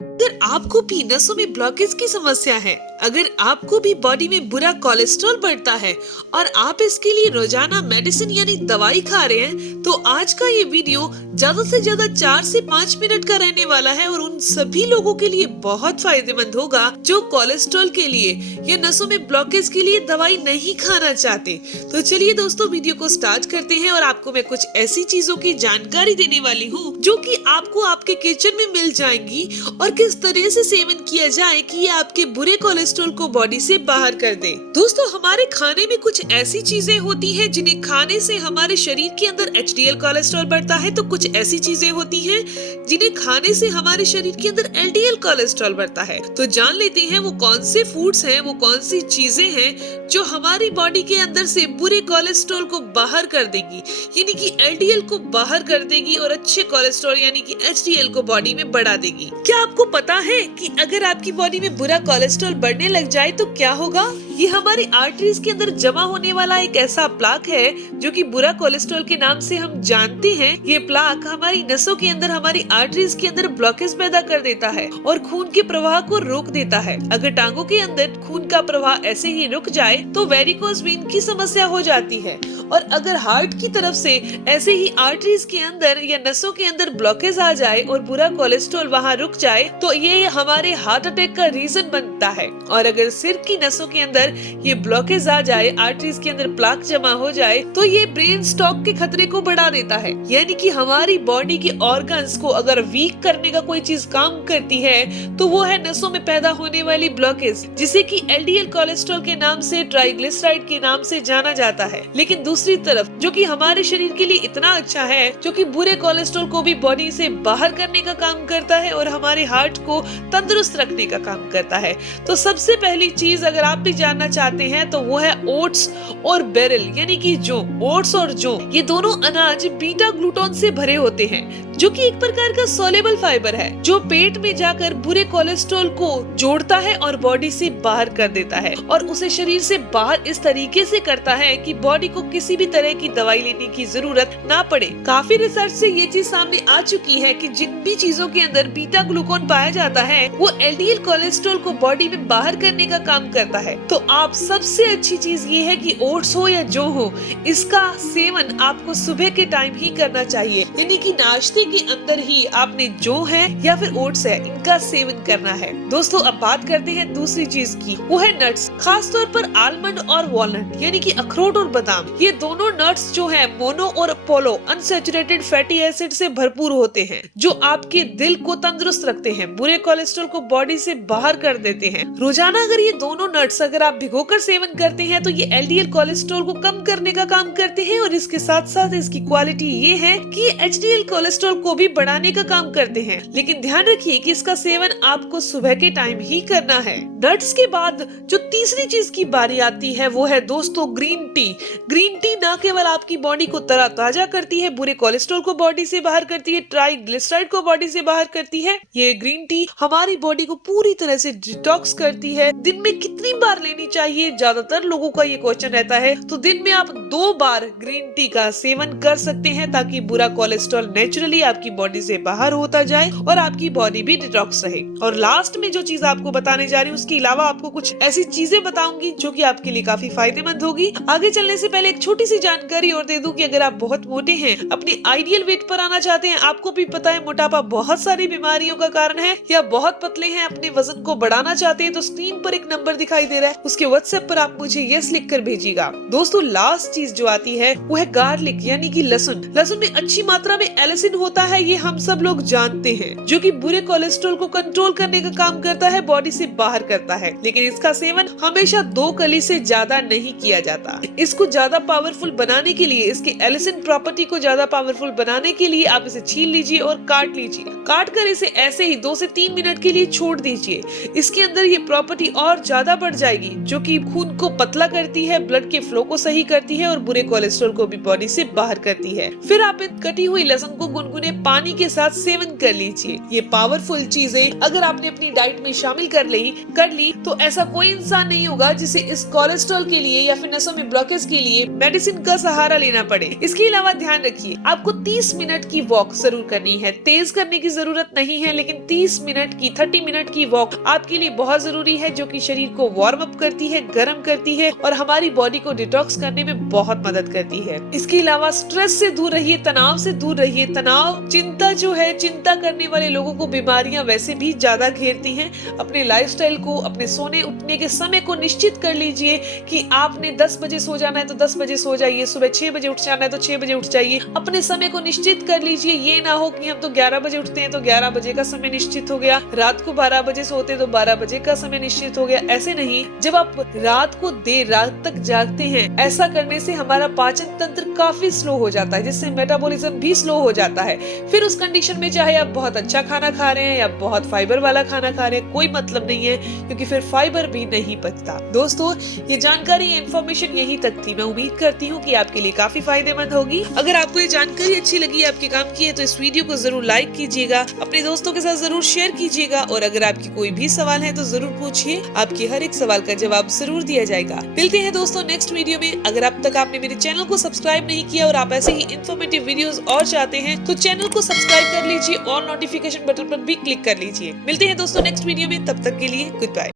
अगर आपको भी नसों में ब्लॉकेज की समस्या है, अगर आपको भी बॉडी में बुरा कोलेस्ट्रॉल बढ़ता है और आप इसके लिए रोजाना मेडिसिन यानी दवाई खा रहे हैं, तो आज का ये वीडियो ज्यादा से ज्यादा 4 से 5 मिनट का रहने वाला है और उन सभी लोगों के लिए बहुत फायदेमंद होगा जो कोलेस्ट्रॉल के लिए या नसों में ब्लॉकेज के लिए दवाई नहीं खाना चाहते। तो चलिए दोस्तों, वीडियो को स्टार्ट करते हैं और आपको मैं कुछ ऐसी चीजों की जानकारी देने वाली हूँ जो कि आपको आपके किचन में मिल जाएंगी और किस तरह से सेवन किया जाए कि ये आपके बुरे कोलेस्ट्रॉल को बॉडी से बाहर कर दे। दोस्तों, हमारे खाने में कुछ ऐसी चीजें होती हैं जिन्हें खाने से हमारे शरीर के अंदर एचडीएल कोलेस्ट्रॉल बढ़ता है, तो कुछ ऐसी चीजें होती हैं जिन्हें खाने से हमारे शरीर के अंदर एलडीएल कोलेस्ट्रॉल बढ़ता है। तो जान लेते हैं वो कौन से फूड्स हैं, वो कौन सी चीजें हैं जो हमारी बॉडी के अंदर से बुरे कोलेस्ट्रॉल को बाहर कर देगी, यानी कि एलडीएल को बाहर कर देगी और अच्छे कोलेस्ट्रॉल यानी कि एचडीएल को बॉडी में बढ़ा देगी। क्या आपको पता है कि अगर आपकी बॉडी में बुरा कोलेस्ट्रॉल बढ़ने लग जाए तो क्या होगा? ये हमारी आर्टरीज के अंदर जमा होने वाला एक ऐसा प्लाक है जो कि बुरा कोलेस्ट्रॉल के नाम से हम जानते हैं। ये प्लाक हमारी नसों के अंदर, हमारी आर्टरीज के अंदर ब्लॉकेज पैदा कर देता है और खून के प्रवाह को रोक देता है। अगर टांगों के अंदर खून का प्रवाह ऐसे ही रुक जाए तो वेरिकोज वेन की समस्या हो जाती है। और अगर हार्ट की तरफ से ऐसे ही आर्टरीज के अंदर या नसों के अंदर ब्लॉकेज आ जाए और बुरा कोलेस्ट्रॉल वहाँ रुक जाए तो ये हमारे हार्ट अटैक का रीजन बनता है। और अगर सिर की नसों के अंदर ये ब्लॉकेज आ जाए, आर्टरीज के अंदर प्लाक जमा हो जाए, तो ये ब्रेन स्ट्रोक के खतरे को बढ़ा देता है। यानी कि हमारी बॉडी के ऑर्गन्स को अगर वीक करने का कोई चीज काम करती है तो वो है नसों में पैदा होने वाली ब्लॉकेज, जिसे कि एलडीएल कोलेस्ट्रॉल के नाम से, ट्राइग्लिसराइड के नाम से जाना जाता है। लेकिन दूसरी तरफ जो कि हमारे शरीर के लिए इतना अच्छा है, जो कि बुरे कोलेस्ट्रॉल को भी बॉडी से बाहर करने का काम करता है और हमारे हार्ट को तंदुरुस्त रखने का काम करता है। तो सबसे पहली चीज अगर आप भी जानना चाहते हैं तो वो है ओट्स और बेरिल, यानी कि जौ। ओट्स और जौ ये दोनों अनाज बीटा ग्लूटोन से भरे होते हैं, जो कि एक प्रकार का सोलेबल फाइबर है जो पेट में जाकर बुरे कोलेस्ट्रॉल को जोड़ता है और बॉडी से बाहर कर देता है और उसे शरीर से बाहर इस तरीके से करता है कि बॉडी को किसी भी तरह की दवाई लेने की जरूरत ना पड़े। काफी रिसर्च से ये चीज सामने आ चुकी है कि जिन भी चीजों के अंदर बीटा ग्लूकोन पाया जाता है वो एलडीएल कोलेस्ट्रॉल को बॉडी में बाहर करने का काम करता है। तो आप सबसे अच्छी चीज ये है कि ओट्स हो या जौ हो, इसका सेवन आपको सुबह के टाइम ही करना चाहिए, यानी कि नाश्ते के अंदर ही आपने जौ है या फिर ओट्स है, इनका सेवन करना है। दोस्तों, अब बात करते हैं दूसरी चीज की, वो है नट्स, खास तौर पर आलमंड और वॉलनट, यानी कि अखरोट और बादाम। ये दोनों नट्स जो है मोनो और पोलो अनसैचुरेटेड फैटी एसिड से भरपूर होते हैं, जो आपके दिल को तंदुरुस्त रखते हैं, बुरे कोलेस्ट्रॉल को बॉडी से बाहर कर देते हैं। रोजाना अगर ये दोनों नट्स अगर आप भिगोकर सेवन करते हैं तो ये एलडीएल कोलेस्ट्रॉल को कम करने का काम करते हैं और इसके साथ साथ इसकी क्वालिटी ये है कि ये एचडीएल कोलेस्ट्रॉल को भी बढ़ाने का काम करते हैं। लेकिन ध्यान रखिए कि इसका सेवन आपको सुबह के टाइम ही करना है। नट्स के बाद जो तीसरी चीज की बारी आती है वो है दोस्तों ग्रीन टी। ग्रीन टी न केवल आपकी बॉडी को तरोताजा करती है, बुरे कोलेस्ट्रॉल को बॉडी से बाहर करती है, ट्राइग्लिसराइड को बॉडी से बाहर करती है, ये ग्रीन टी हमारी बॉडी को पूरी तरह से डिटॉक्स करती है। दिन में कितनी बार लेनी चाहिए, ज्यादातर लोगों का ये क्वेश्चन रहता है, तो दिन में आप 2 बार ग्रीन टी का सेवन कर सकते हैं ताकि बुरा कोलेस्ट्रॉल नेचुरली आपकी बॉडी से बाहर होता जाए और आपकी बॉडी भी डिटॉक्स रहे। और लास्ट में जो चीज आपको बताने जा रही हूँ उसके अलावा आपको कुछ ऐसी चीजें बताऊंगी जो कि आपके लिए काफी फायदेमंद होगी। आगे चलने से पहले एक छोटी सी जानकारी और दे दूं कि अगर आप बहुत मोटे हैं, अपने आइडियल वेट पर आना चाहते हैं, आपको भी पता है मोटापा बहुत सारी बीमारियों का कारण है, या बहुत पतले हैं, अपने वजन को बढ़ाना चाहते हैं, तो स्क्रीन पर एक नंबर दिखाई दे रहा है, उसके व्हाट्सएप पर आप मुझे यस लिख कर भेजिएगा। दोस्तों, लास्ट चीज जो आती है वो है गार्लिक, यानी कि लहसुन। लहसुन में अच्छी मात्रा में एलिसिन होता है, ये हम सब लोग जानते हैं, जो कि बुरे कोलेस्ट्रॉल को कंट्रोल करने का काम करता है, बॉडी से बाहर करता है। लेकिन इसका सेवन हमेशा 2 कली से ज्यादा नहीं किया जाता। इसको ज्यादा पावरफुल बनाने के लिए, इसके एलिसिन प्रॉपर्टी को ज्यादा पावरफुल बनाने के लिए आप इसे छील लीजिए और काट लीजिए। काट कर इसे ऐसे ही 2 से 3 मिनट के लिए छोड़ दीजिए। इसके अंदर ये प्रॉपर्टी और ज्यादा बढ़ जाएगी, जो कि खून को पतला करती है, ब्लड के फ्लो को सही करती है और बुरे कोलेस्ट्रॉल को भी बॉडी से बाहर करती है। फिर आप इन कटी हुई लहसुन को गुनगुने पानी के साथ सेवन कर लीजिए। ये पावरफुल चीजें अगर आपने अपनी डाइट में शामिल कर ली तो ऐसा कोई इंसान नहीं होगा जिसे इस कोलेस्ट्रॉल के लिए या फिर नसों में ब्लॉकेज के लिए मेडिसिन का सहारा लेना पड़े। इसके अलावा ध्यान रखिए, आपको 30 मिनट की वॉक जरूर करनी है। तेज करने की जरूरत नहीं है, लेकिन 30 मिनट की वॉक आपके लिए बहुत जरूरी है, जो कि शरीर को वार्म अप करती है, गर्म करती है और हमारी बॉडी को डिटॉक्स करने में बहुत मदद करती है। इसके अलावा स्ट्रेस से दूर रहिए, तनाव से दूर रहिए। तनाव, चिंता जो है, चिंता करने वाले लोगों को बीमारियां वैसे भी ज्यादा घेरती हैं। अपने लाइफस्टाइल को, अपने सोने उठने के समय को निश्चित कर लीजिए कि आपने 10 बजे सो जाना है तो 10 बजे सो जाइए, सुबह 6 बजे उठ जाना है तो 6 बजे उठ जाइए। अपने समय को निश्चित कर लीजिए। ये ना हो कि हम तो 11 बजे उठते हैं तो 11 बजे का समय निश्चित हो गया, रात को 12 बजे सोते तो 12 बजे का समय निश्चित हो गया। ऐसे नहीं, जब आप रात को देर रात तक जागते हैं, ऐसा करने से हमारा पाचन तंत्र काफी स्लो हो जाता है, जिससे मेटाबॉलिज्म भी स्लो हो जाता है। फिर उस कंडीशन में चाहे आप बहुत अच्छा खाना खा रहे हैं या बहुत फाइबर वाला खाना खा रहे हैं, कोई मतलब नहीं है, क्योंकि फिर फाइबर भी नहीं पचता। दोस्तों, ये जानकारी, ये इन्फॉर्मेशन यहीं तक थी। मैं उम्मीद करती हूँ कि आपके लिए काफी फायदेमंद होगी। अगर आपको ये जानकारी अच्छी लगी, आपके काम की है, तो इस वीडियो को जरूर लाइक कीजिएगा, अपने दोस्तों के साथ जरूर शेयर कीजिएगा और अगर आपकी कोई भी सवाल है तो जरूर पूछिए, आपके हर एक सवाल का जवाब जरूर दिया जाएगा। मिलते हैं दोस्तों नेक्स्ट वीडियो में। अगर अब तक आपने मेरे चैनल को सब्सक्राइब नहीं किया और आप ऐसे ही इन्फॉर्मेटिव वीडियोस और चाहते हैं तो चैनल को सब्सक्राइब कर लीजिए और नोटिफिकेशन बटन पर भी क्लिक कर लीजिए। मिलते हैं दोस्तों नेक्स्ट वीडियो में, तब तक के लिए गुड बाय।